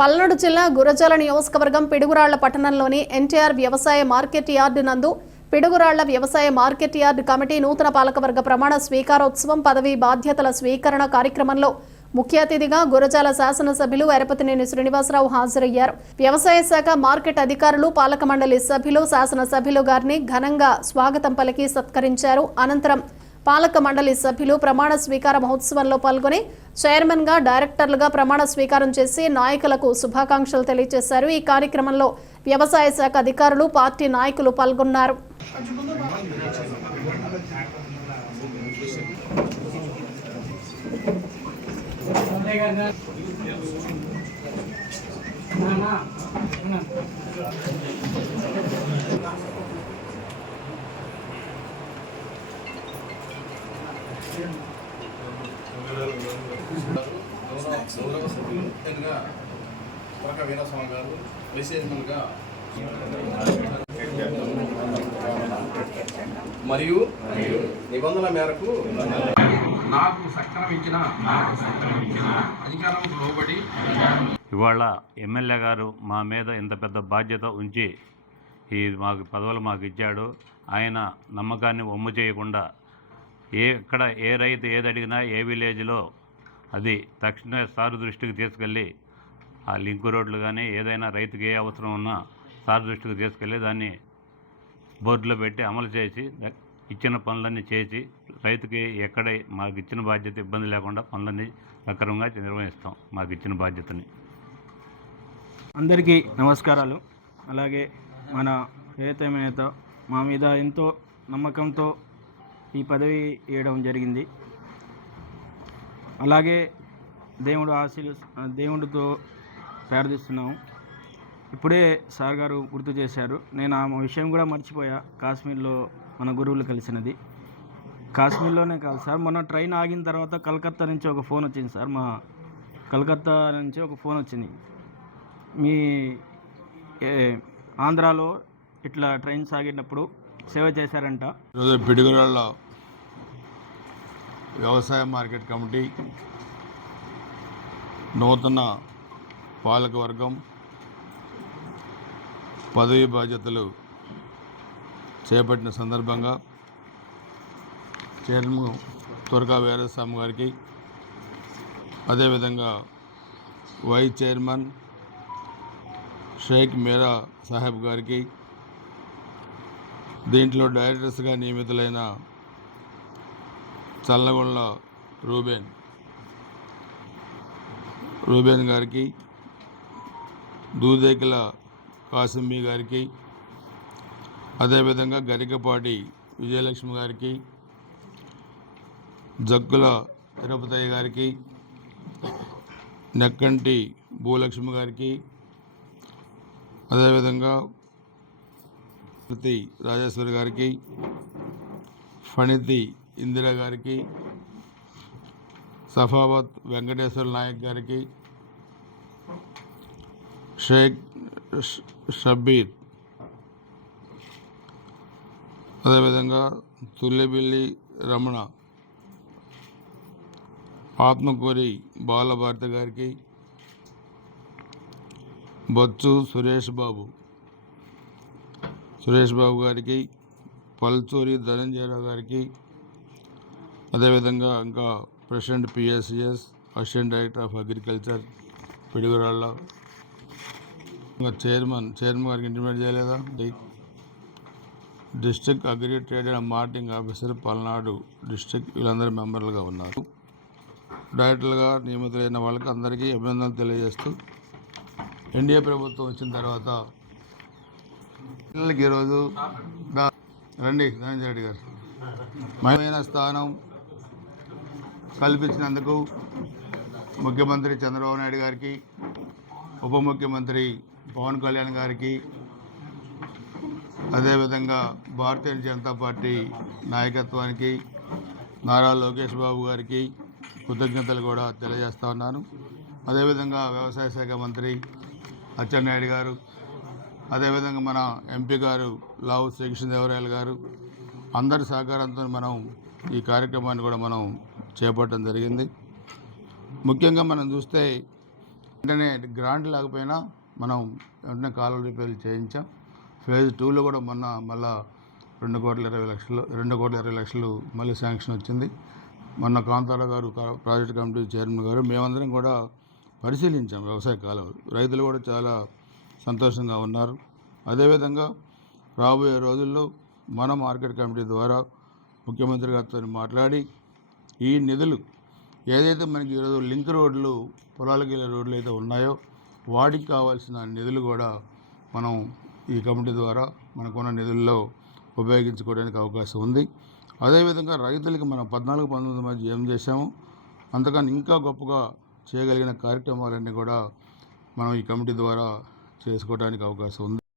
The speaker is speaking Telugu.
పల్నాడు జిల్లా గురజాల నియోజకవర్గం పిడుగురాళ్ల పట్టణంలోని ఎన్టీఆర్ వ్యవసాయ మార్కెట్ యార్డు నందు పిడుగురాళ్ల వ్యవసాయ మార్కెట్ యార్డు కమిటీ నూతన పాలకవర్గ ప్రమాణ స్వీకారోత్సవం పదవీ బాధ్యతల స్వీకరణ కార్యక్రమంలో ముఖ్య అతిథిగా గురజాల శాసనసభ్యులు ఎరపతినేని శ్రీనివాసరావు హాజరయ్యారు. వ్యవసాయ శాఖ మార్కెట్ అధికారులు, పాలక మండలి సభ్యులు, శాసనసభ్యులు గారిని ఘనంగా స్వాగతం పలికి సత్కరించారు. అనంతరం పాలక మండలి సభ్యులు ప్రమాణ స్వీకార మహోత్సవంలో పాల్గొని చైర్మన్ గా, డైరెక్టర్లుగా ప్రమాణ స్వీకారం చేసి నాయకులకు శుభాకాంక్షలు తెలియజేశారు. ఈ కార్యక్రమంలో వ్యవసాయ శాఖ అధికారులు, పార్టీ నాయకులు పాల్గొన్నారు. గౌరవ సభ్యులుగా వీరస్వామి గారు వైసేజ్మన్గా మరియు నిబంధనల మేరకు నాకు సక్రమం ఇచ్చిన అధికారం లోబడి ఇవాళ ఎమ్మెల్యే గారు మా మీద ఇంత పెద్ద బాధ్యత ఉంచి మాకు పదవులు మాకు ఇచ్చాడు. ఆయన నమ్మకాన్ని వమ్ము చేయకుండా ఎక్కడ ఏ రైతు ఏది అడిగినా ఏ విలేజ్లో అది తక్షణ సార్ దృష్టికి తీసుకెళ్ళి ఆ లింక్ రోడ్లు కానీ ఏదైనా రైతుకి ఏ అవసరం ఉన్నా సార్ దృష్టికి తీసుకెళ్ళి దాన్ని బోర్డులో పెట్టి అమలు చేసి ఇచ్చిన పనులన్నీ చేసి రైతుకి ఎక్కడ మాకు ఇచ్చిన బాధ్యత ఇబ్బంది లేకుండా పనులన్నీ సక్రమంగా నిర్వహిస్తాం. మాకు ఇచ్చిన బాధ్యతని. అందరికీ నమస్కారాలు. అలాగే మన ప్రియతమ నేత మా మీద ఎంతో నమ్మకంతో ఈ పదవి ఇవ్వడం జరిగింది. అలాగే దేవుడితో ప్రార్థిస్తున్నాము. ఇప్పుడే సార్ గారు గుర్తు చేశారు. నేను ఆ విషయం కూడా మర్చిపోయా. కాశ్మీర్లో మన గురువులు కలిసినది కాశ్మీర్లోనే కాదు సార్, మొన్న ట్రైన్ ఆగిన తర్వాత కలకత్తా నుంచి ఒక ఫోన్ వచ్చింది సార్. మా కలకత్తా నుంచి ఒక ఫోన్ వచ్చింది, మీ ఆంధ్రాలో ఇట్లా ట్రైన్ సాగినప్పుడు సేవ చేశారంట. ఈరోజు పిడుగురాళ్ల వ్యవసాయ మార్కెట్ కమిటీ నూతన పాలకవర్గం పదవి బాధ్యతలు చేపట్టిన సందర్భంగా చైర్మన్ తురకా వీరస్వామి గారికి, అదేవిధంగా వైస్ చైర్మన్ షేక్ మీరా సాహెబ్ గారికి, దీంట్లో డైరెక్టర్స్గా నియమితులైన చల్లగొండ రూబేన్ గారికి, దూదేకిల కాసిమ్మి గారికి, అదేవిధంగా గరికపాటి విజయలక్ష్మి గారికి, జగ్గుల తిరుపతయ్య గారికి, నెక్కంటి భూలక్ష్మి గారికి, అదేవిధంగా రాజేశ్వరి గారికి, ఫణితి ఇందిరా గారికి, సఫావత్ వెంకటేశ్వర నాయక్ గారికి, షేక్ షబ్బీర్, అదేవిధంగా తుల్లెబిల్లి రమణ, ఆత్మకూరి బాలభారతి గారికి, బొత్సు సురేష్ బాబు గారికి, పల్చూరి ధనంజయరావు గారికి, అదేవిధంగా ఇంకా president PSCS, assistant director of agriculture Piduguralla, ఇంకా చైర్మన్ గారికి ఇంటిమేట్ చేయలేదా, district agri trade and marketing officer Palnadu district, వీళ్ళందరూ మెంబర్లుగా ఉన్నారు. డైరెక్టర్లుగా నియమితులైన వాళ్ళకి అందరికీ అభినందనలు తెలియజేస్తూ, ఎన్డీఏ ప్రభుత్వం వచ్చిన తర్వాత పిల్లలకి ఈరోజు రండి ధనంజయ రెడ్డి గారు మహిళైన స్థానం కల్పించినందుకు ముఖ్యమంత్రి చంద్రబాబు నాయుడు గారికి, ఉప ముఖ్యమంత్రి పవన్ కళ్యాణ్ గారికి, అదేవిధంగా భారతీయ జనతా పార్టీ నాయకత్వానికి, నారా లోకేష్ బాబు గారికి కృతజ్ఞతలు కూడా తెలియజేస్తా ఉన్నాను. అదేవిధంగా వ్యవసాయ శాఖ మంత్రి అచ్చెన్నాయుడు గారు, అదేవిధంగా మన ఎంపీ గారు లావు శ్రీకృష్ణదేవరాయలు గారు, అందరి సహకారంతో మనం ఈ కార్యక్రమాన్ని కూడా మనం చేపట్టడం జరిగింది. ముఖ్యంగా మనం చూస్తే వెంటనే గ్రాంట్ లేకపోయినా మనం వెంటనే కాలువల రిపేర్లు చేయించాం. ఫేజ్ 2లో కూడా మొన్న మళ్ళా 2,20 లక్షలు మళ్ళీ శాంక్షన్ వచ్చింది. మొన్న కాంతారావు గారు ప్రాజెక్ట్ కమిటీ చైర్మన్ గారు మేమందరం కూడా పరిశీలించాం వ్యవసాయ కాలువలు. రైతులు కూడా చాలా సంతోషంగా ఉన్నారు. అదేవిధంగా రాబోయే రోజుల్లో మన మార్కెట్ కమిటీ ద్వారా ముఖ్యమంత్రి గారితో మాట్లాడి ఈ నిధులు ఏదైతే మనకి ఈరోజు లింక్ రోడ్లు పొలాలకు వెళ్ళే రోడ్లు అయితే ఉన్నాయో వాటికి కావాల్సిన నిధులు కూడా మనం ఈ కమిటీ ద్వారా మనకున్న నిధుల్లో ఉపయోగించుకోవడానికి అవకాశం ఉంది. అదేవిధంగా రైతులకి మనం 14-19 మధ్య ఏం చేశామో అంతకన్నా ఇంకా గొప్పగా చేయగలిగిన కార్యక్రమాలన్నీ కూడా మనం ఈ కమిటీ ద్వారా చేసుకోవడానికి అవకాశం ఉంది.